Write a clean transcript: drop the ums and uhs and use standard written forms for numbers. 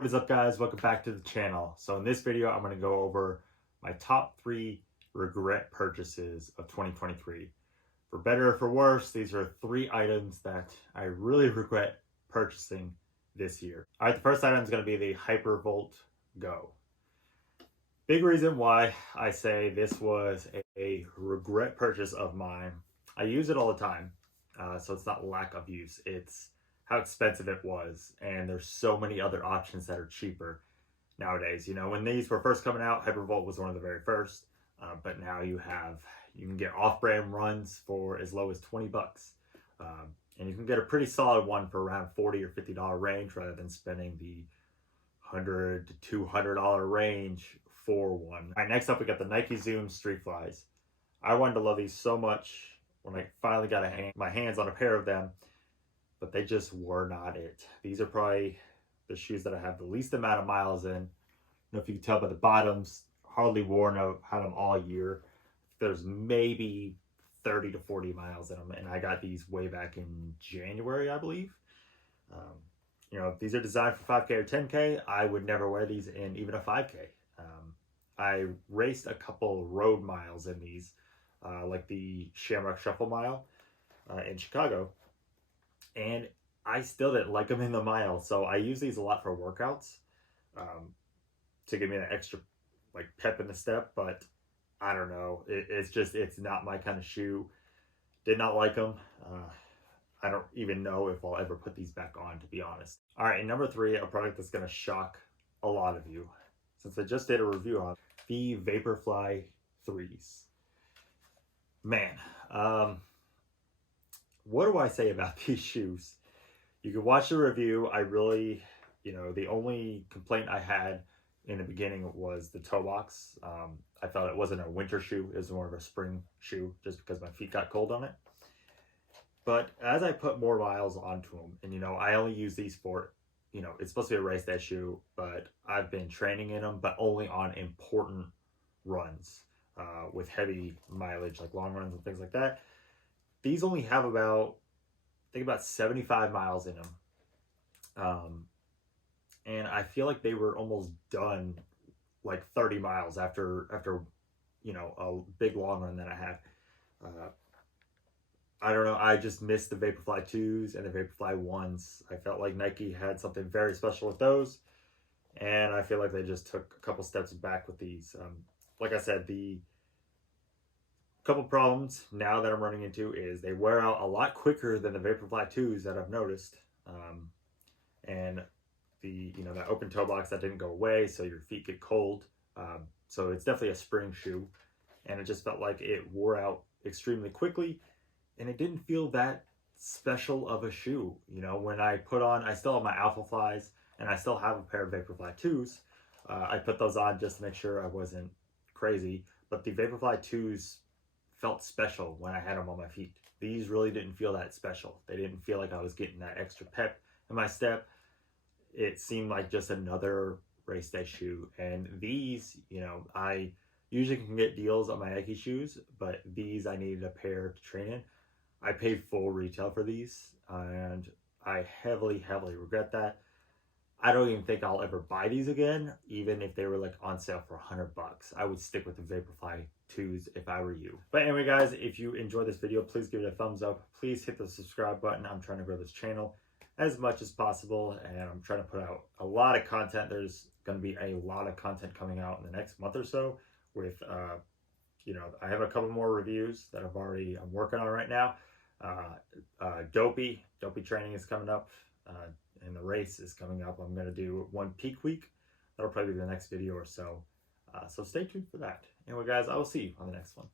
What is up, guys? Welcome back to the channel. So in this video, I'm going to go over my top 3 regret purchases of 2023. For better or for worse, these are 3 items that I really regret purchasing this year. All right, the first item is going to be the Hypervolt Go. Big reason why I say this was a regret purchase of mine. I use it all the time, so it's not lack of use. It's how expensive it was, and there's so many other options that are cheaper nowadays. You know, when these were first coming out, Hypervolt was one of the very first, but now you can get off-brand runs for as low as 20 bucks, and you can get a pretty solid one for around $40 or $50 range rather than spending the $100 to $200 range for one. All right, next up we got the Nike Zoom Street Flies. I wanted to love these so much when I finally got my hands on a pair of them, but they just were not it. These are probably the shoes that I have the least amount of miles in. I don't know if you can tell by the bottoms, hardly worn. I've had them all year. There's maybe 30 to 40 miles in them, and I got these way back in January, I believe. You know, if these are designed for 5K or 10K, I would never wear these in even a 5K. I raced a couple road miles in these, like the Shamrock Shuffle Mile in Chicago. And I still didn't like them in the mile, so I use these a lot for workouts to give me that extra like pep in the step. But I don't know, it's not my kind of shoe. Did not like them. I don't even know if I'll ever put these back on, to be honest. All right, and number 3, a product that's going to shock a lot of you, since I just did a review on the Vaporfly 3s. Man, what do I say about these shoes? You can watch the review. I really, the only complaint I had in the beginning was the toe box. I felt it wasn't a winter shoe. It was more of a spring shoe just because my feet got cold on it. But as I put more miles onto them, and I only use these for, it's supposed to be a race day shoe, but I've been training in them, but only on important runs with heavy mileage, like long runs and things like that. These only have about 75 miles in them. And I feel like they were almost done like 30 miles after a big long run that I had. I don't know, I just missed the Vaporfly 2s and the Vaporfly 1s. I felt like Nike had something very special with those, and I feel like they just took a couple steps back with these. Like I said, the couple problems now that I'm running into is they wear out a lot quicker than the Vaporfly 2s that I've noticed. And the, that open toe box, that didn't go away, so your feet get cold. So it's definitely a spring shoe, and it just felt like it wore out extremely quickly, and it didn't feel that special of a shoe. When I put on, I still have my Alpha Flies, and I still have a pair of Vaporfly 2s. I put those on just to make sure I wasn't crazy, but the Vaporfly 2s felt special when I had them on my feet. These really didn't feel that special. They didn't feel like I was getting that extra pep in my step. It seemed like just another race day shoe. And these, I usually can get deals on my Nike shoes, but these I needed a pair to train in. I paid full retail for these, and I heavily regret that. I don't even think I'll ever buy these again, even if they were like on sale for 100 bucks. I would stick with the Vaporfly 2s if I were you. But anyway, guys, if you enjoyed this video, please give it a thumbs up. Please hit the subscribe button. I'm trying to grow this channel as much as possible, and I'm trying to put out a lot of content. There's going to be a lot of content coming out in the next month or so with, I have a couple more reviews that I'm working on right now. Dopey training is coming up. And the race is coming up. I'm going to do one peak week. That'll probably be the next video or so. So stay tuned for that. Anyway, guys, I will see you on the next one.